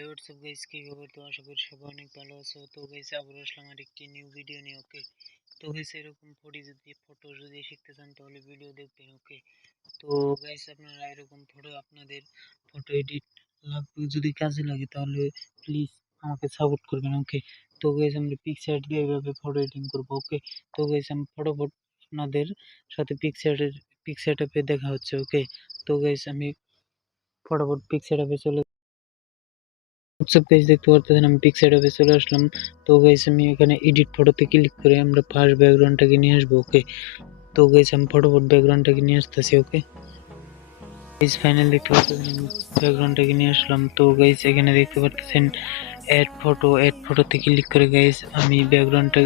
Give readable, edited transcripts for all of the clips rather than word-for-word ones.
WhatsApp guys, কি খবর? তো আশা করি সবাই অনেক ভালো আছো। তো গাইস আবার আসলাম আর একটি নিউ ভিডিও নিয়ে। ওকে, তো গাইস এরকম ফটো যদি শিখতে চান তাহলে ভিডিও দেখবেন। ওকে, তো গাইস আপনারা এরকম আপনাদের ফটো এডিট যদি কাজে লাগে তাহলে প্লিজ আমাকে সাপোর্ট করবেন। ওকে, তো গাইস আমরা পিক্সার্ট দিয়ে এভাবে ফটো এডিটিং করবো। ওকে, তো গাইস আমি ফটোফট আপনাদের সাথে পিক্সার্ট অ্যাপে দেখা হচ্ছে। ওকে, তো গাইস আমি ফটোফট পিক্সার্ট অ্যাপে চলে হোয়াটসঅ্যাপ পেজ দেখতে পারতেছেন, আমি পিক্সার্ট অ্যাপে চলে আসলাম। তো গাইস আমি এখানে এডিট ফটোতে ক্লিক করে আমরা ফার্স্ট ব্যাকগ্রাউন্ডটাকে নিয়ে আসবো। ওকে, তো গাইস আমি ফটোফট ব্যাকগ্রাউন্ডটাকে নিয়ে আসতেছি। ওকে গাইস ফাইনাল দেখতে পাচ্ছেন আমি ব্যাকগ্রাউন্ডটাকে নিয়ে আসলাম। তো গাইস এখানে দেখতে পাচ্ছেন অ্যাড ফটোতে ক্লিক করে গাইস আমি ব্যাকগ্রাউন্ডটা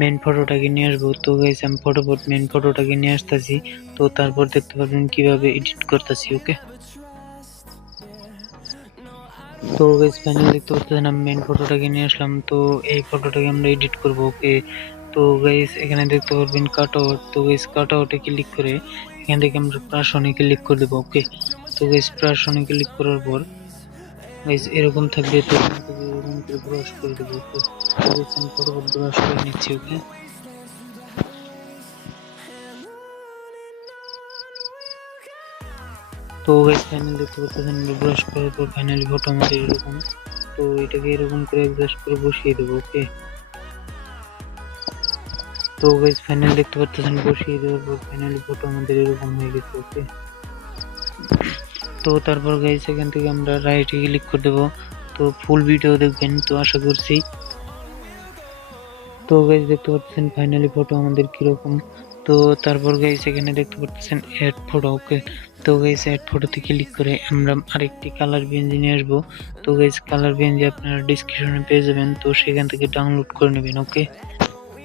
মেইন ফটোটাকে নিয়ে আসবো। তো গাইস আমি ফটোফট মেইন ফটোটাকে নিয়ে আসতেছি। তো তারপর দেখতে পারবেন কিভাবে এডিট করতেছি। ওকে, তো গাইস ফাইনালি দেখতে পাচ্ছেন আমি মেইন ফটোটাকে নিয়ে আসলাম। তো এই ফটোটাকে আমরা এডিট করব। ওকে, তো গাইস এখানে দেখতে পারবেন কাটআউট। তো গাইস কাটআউটে ক্লিক করে এখান থেকে আমরা প্রাসনে ক্লিক করে দেবো। ওকে, তো গাইস প্রাসনে ক্লিক করার পর গাইস এরকম থাকবে। তো এখান থেকে এরকম করে ব্রাশ করে দেবো। ওকে, তো গাইস আমি ফটোফট ব্রাশ করে নিচ্ছি। ওকে, তো গাইস ফাইনালি দেখতে পাচ্ছেন ব্রাশ করার পর ফাইনালি ফটো আমাদের এরকম। তো এটাকে এরকম করে অ্যাডজাস্ট করে বসিয়ে দেবো। ওকে, তো গাইস ফাইনালি দেখতে পাচ্ছেন বসিয়ে দেওয়ার পর ফাইনালি ফটো আমাদের এরকম হয়ে গেছে। ওকে, তো তারপর গাইস এখান থেকে আমরা রাইটে ক্লিক করে দেবো। তো ফুল ভিডিও দেখবেন, তো আশা করছি। তো গাইস দেখতে পাচ্ছেন ফাইনালি ফটো আমাদের কিরকম। তো তারপর গাইস এখানে দেখতে পাচ্ছেন অ্যাড ফটো। ওকে, তো গাইস অ্যাড ফটোতে ক্লিক করে আমরা আরেকটি কালার বেঞ্চ নিয়ে আসবো। তো গাইস কালার বেঞ্চ আপনারা ডিসক্রিপশনে পেয়ে যাবেন, তো সেখান থেকে ডাউনলোড করে নেবেন। ওকে,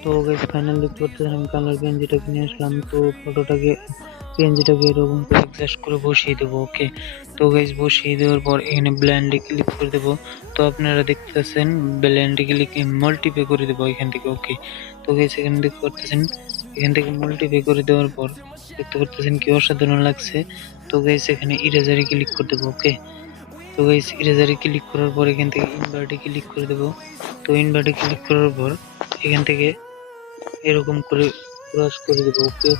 তো গাইস ফাইনাল দেখতে পাচ্ছেন আমি কালার পেনজিটাকে নিয়ে আসলাম। তো ফটোটাকে পেনজিটাকে এরকম করে অ্যাডজাস্ট করে বসিয়ে দেবো। ওকে, তো গাইস বসিয়ে দেওয়ার পর এখানে ব্লেন্ডে ক্লিক করে দেবো। তো আপনারা দেখতে পাচ্ছেন ব্লেন্ডে ক্লিক মাল্টিপ্লে করে দেবো এখান থেকে। ওকে, তো গাইস এখানে দেখতে পাচ্ছেন এখান থেকে মাল্টিপ্লে করে দেওয়ার পর দেখতে পাচ্ছেন কি অসাধারণ লাগছে। তো গাইস এখানে ইরেজারে ক্লিক করে দেবো। ওকে, তো গাইস ইরেজারে ক্লিক করার পর এখান থেকে ইনভার্টে ক্লিক করে দেবো। তো ইনভার্টে ক্লিক করার পর এখান থেকে এরকম করে ব্রাশ করে দেবো। ওকে,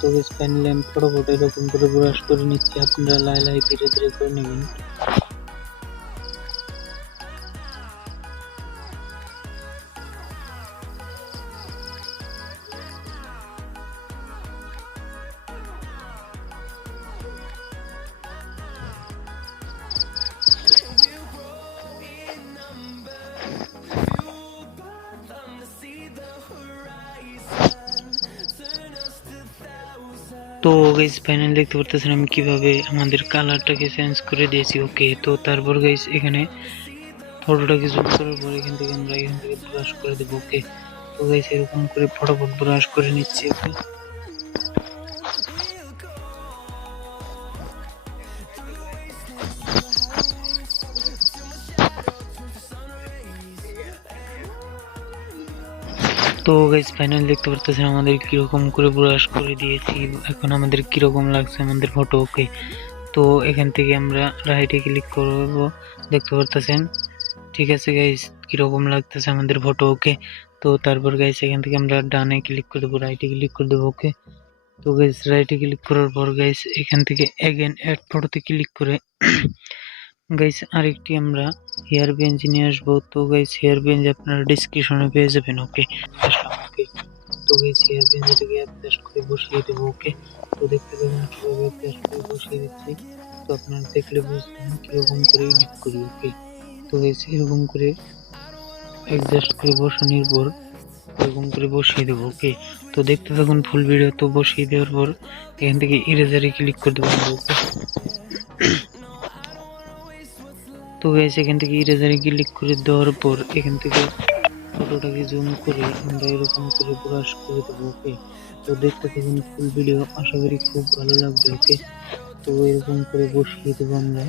তো গাইস ফাইনালি আমি ফটোফট এরকম করে ব্রাশ করে নিচ্ছি। আপনারা লাই লাই ধীরে ধীরে করে নেবেন। তো গাইস ফাইনালি দেখতে পারতেছেন আমি কিভাবে আমাদের কালারটাকে চেঞ্জ করে দিয়েছি। ওকে, তো তারপর গাইস এখানে ফটোটাকে জুম করার পর এখান থেকে আমরা এখান থেকে ব্রাশ করে দেবো। ওকে, তো গাইস এরকম করে ফটোফট ব্রাশ করে নিচ্ছি। ওকে, তো গাইস ফাইনালি দেখতে পারতেছেন আমাদের কিরকম করে ব্রাশ করে দিয়েছি। এখন আমাদের কিরকম লাগছে আমাদের ফটো। ওকে, তো এখান থেকে আমরা রাইটে ক্লিক করব, দেখতে পারতেছেন। ঠিক আছে গাইস, কিরকম লাগতেছে আমাদের ফটো। ওকে, তো তারপর গাইস এখান থেকে আমরা ডানে ক্লিক করে দেবো, রাইটে ক্লিক করে দেবো। ওকে, তো গাইস রাইটে ক্লিক করার পর গাইস এখান থেকে এগেন অ্যাড ফটোতে ক্লিক করে গাইস আরেকটি আমরা হেয়ার বেঞ্চ নিয়ে আসবো। তো গাইস হেয়ার বেঞ্চ আপনারা ডিসক্রিপশনে পেয়ে যাবেন। ওকে, ওকে, তো গাইস হেয়ার বেঞ্চটাকে অ্যাডজাস্ট করে বসিয়ে দেবো। ওকে, তো দেখতে পাবেন কিভাবে অ্যাডজাস্ট করে বসিয়ে দিচ্ছি। তো আপনারা দেখলে বুঝবেন কিরকম করে এডিট করি। ওকে, তো গাইস এরকম করে অ্যাডজাস্ট করে বসানোর পর এরকম করে বসিয়ে দেবো। ওকে, তো দেখতে থাকুন ফুল ভিডিও। তো বসিয়ে দেওয়ার পর এখান থেকে ইরেজারে ক্লিক করে দেবো। ওকে, তো গাইস এখান থেকে ইরেজারে ক্লিক করে দেওয়ার পর এখান থেকে ফটোটাকে জুম করে আমরা এরকম করে ব্রাশ করে দেবো। ওকে, তো দেখতে থাকুন ফুল ভিডিও, আশা করি খুব ভালো লাগবে। ওকে, তো এরকম করে বসিয়ে দেবো আমরা।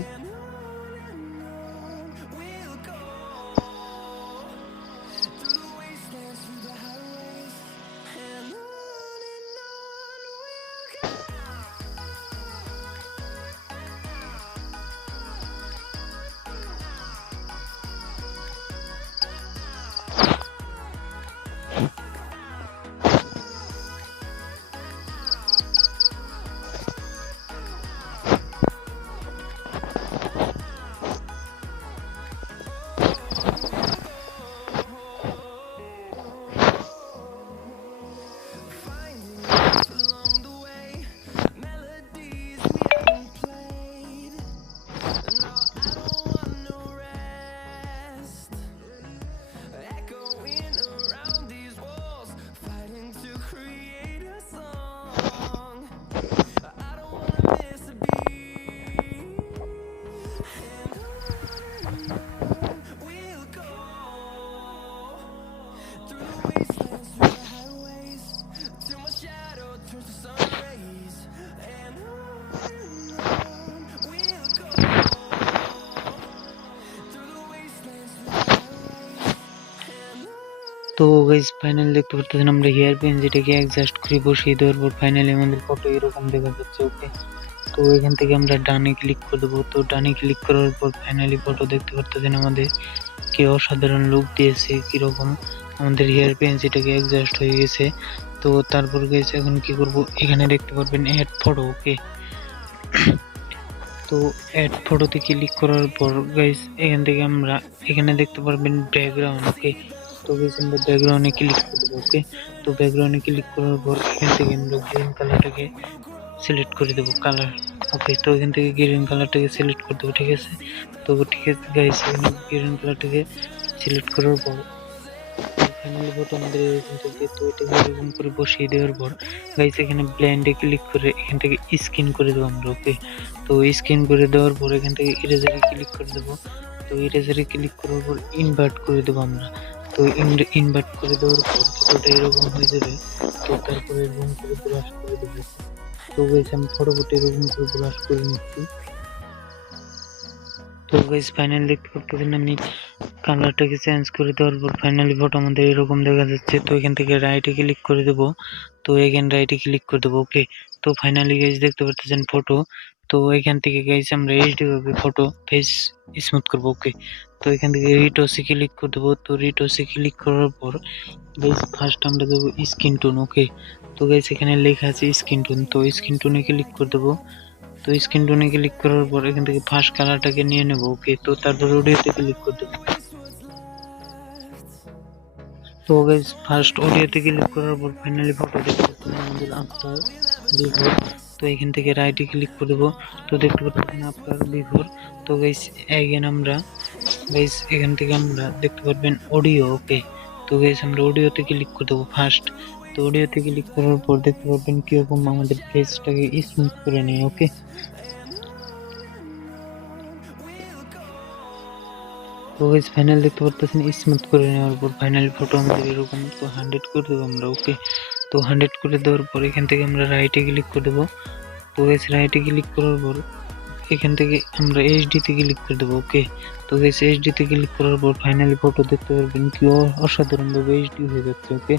তো গাইস ফাইনালি দেখতে পারতেছেন আমরা হেয়ার পিন যেটাকে অ্যাডজাস্ট করে বসিয়ে দেওয়ার পর ফাইনালি আমাদের ফটো এরকম দেখা যাচ্ছে। ওকে, তো এখান থেকে আমরা ডানে ক্লিক করে দেবো। তো ডানে ক্লিক করার পর ফাইনালি ফটো দেখতে পারতেছেন আমাদের কি অসাধারণ লুক দিয়েছে, কিরকম আমাদের হেয়ার পিন যেটাকে অ্যাডজাস্ট হয়ে গেছে। তো তারপর গাইস এখন কি করব, এখানে দেখতে পারবেন অ্যাড ফটো। ওকে, তো অ্যাড ফটোতে ক্লিক করার পর গাইস এখান থেকে আমরা এখানে দেখতে পারবেন ব্যাকগ্রাউন্ড। ওকে, তো গাইস আমরা ব্যাকগ্রাউন্ডে ক্লিক করে দেবো। ওকে, তো ব্যাকগ্রাউন্ডে ক্লিক করার পর এখান থেকে আমরা গ্রিন কালারটাকে সিলেক্ট করে দেবো কালার। ওকে, তো এখান থেকে গ্রিন কালারটাকে সিলেক্ট করে দেবো। ঠিক আছে, তো ঠিক আছে গাইস এখানে গ্রিন কালারটাকে সিলেক্ট করার পর ফাইনালি ফটো আমাদের এরকম থেকে, তো এটাকে এরকম করে বসিয়ে দেওয়ার পর গাইস এখানে ব্লেন্ডে ক্লিক করে এখান থেকে স্ক্রিন করে দেবো আমরা। ওকে, তো স্ক্রিন করে দেওয়ার পর এখান থেকে ইরেজারে ক্লিক করে দেবো। তো ইরেজারে ক্লিক করার পর ইনভার্ট করে দেবো আমরা। তো ইনভার্ট করে দেওয়ার পর ফটোটা এরকম হয়ে যাবে। তো তারপরে এরকম করে ব্রাশ করে দেবো। তো গাইস আমি ফটোটা এরকম করে ব্রাশ করে নিচ্ছি। তো গাইস ফাইনালি দেখতে পাচ্ছেন আমি কালারটাকে চেঞ্জ করে দেওয়ার পর ফাইনালি ফটো আমাদের এরকম দেখা যাচ্ছে। তো এখান থেকে রাইটে ক্লিক করে দেবো। তো এখানে রাইটে ক্লিক করে দেবো। ওকে, তো ফাইনালি গাইস দেখতে পাচ্ছেন ফটো। তো এখান থেকে গাইস আমরা এইচডি ভাবে ফটো ফেস স্মুথ করবো। ওকে, তো এখান থেকে রিটোসে ক্লিক করে দেবো। তো রিটোসে ক্লিক করার পর গাইস ফার্স্ট আমরা দেবো স্কিন টোন। ওকে, তো গাইস এখানে লেখা আছে স্কিন টোন, তো স্কিন টোনে ক্লিক করে দেবো। তো স্কিন টোনে ক্লিক করার পর এখান থেকে ফার্স্ট কালারটাকে নিয়ে নেবো। ওকে, তো তারপর অডিওতে ক্লিক করে দেবো। তো গাইস ফার্স্ট অডিওতে ক্লিক করার পর ফাইনালি ফটো দেখতে পাচ্ছেন আমাদের আফটার বিফোর। তো এখান থেকে রাইটে ক্লিক করে দেবো। তো দেখতে পাচ্ছেন আফটার বিফোর। তো গাইস এগেন আমরা গাইস এখান থেকে আমরা দেখতে পারবেন অডিও। ওকে, তো গাইস আমরা অডিওতে ক্লিক করে দেবো ফার্স্ট। তো অডিওতে ক্লিক করার পর দেখতে পারবেন কিরকম আমাদের ফেসটাকে স্মুথ করে নেয়। ওকে, তো গাইস ফাইনাল দেখতে পারতেছেন স্মুথ করে নেওয়ার পর ফাইনালি ফটো আমাদের এরকম। তো 100 করে দেবো আমরা। ওকে, তো 100 করে দেওয়ার পর এখান থেকে আমরা রাইটে ক্লিক করে দেবো। তো গাইস রাইটে ক্লিক করার পর এখান থেকে আমরা এইচডি তে ক্লিক করে দেবো। ওকে, তো গাইস এইচডি তে ক্লিক করার পর ফাইনালি ফটো দেখতে পারবেন কি অসাধারণ ভাবে এইচডি হয়ে যাচ্ছে। ওকে,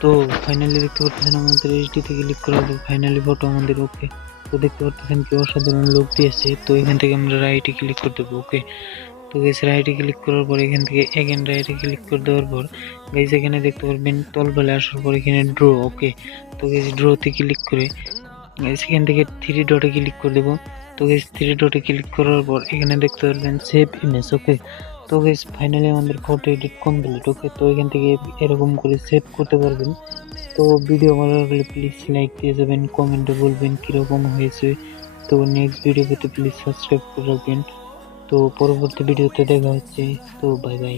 তো ফাইনালি দেখতে পাচ্ছেন আমাদের এইচডি তে ক্লিক করার পর ফাইনালি ফটো আমাদের। ওকে, তো দেখতে পাচ্ছেন কি অসাধারণ লুক দিয়েছে। তো এখান থেকে আমরা রাইটে ক্লিক করে দেবো। ওকে, তো গাইস রাইটে ক্লিক করার পর এখান থেকে এগেন রাইটে ক্লিক করে দেওয়ার পর গাইস এখানে দেখতে পারবেন তলবেলা আসার পর এখানে ড্র। ওকে, তো গাইস ড্রতে ক্লিক করে গাইস এখান থেকে থ্রি ডটে ক্লিক করে দেবো। তো গাইস থ্রি ডটে ক্লিক করার পর এখানে দেখতে পারবেন সেভ ইমেজ। ওকে, তো গাইস ফাইনালি আমাদের ফটো এডিট কমপ্লিট। ওকে, তো এখান থেকে এরকম করে সেভ করতে পারবেন। তো ভিডিও ভালো লাগলে প্লিজ লাইক দিয়ে যাবেন, কমেন্টে বলবেন কিরকম হয়েছে। তো নেক্সট ভিডিও পেতে প্লিজ সাবস্ক্রাইব করে রাখবেন। তো পরবর্তী ভিডিওতে দেখা হচ্ছে। তো বাই বাই।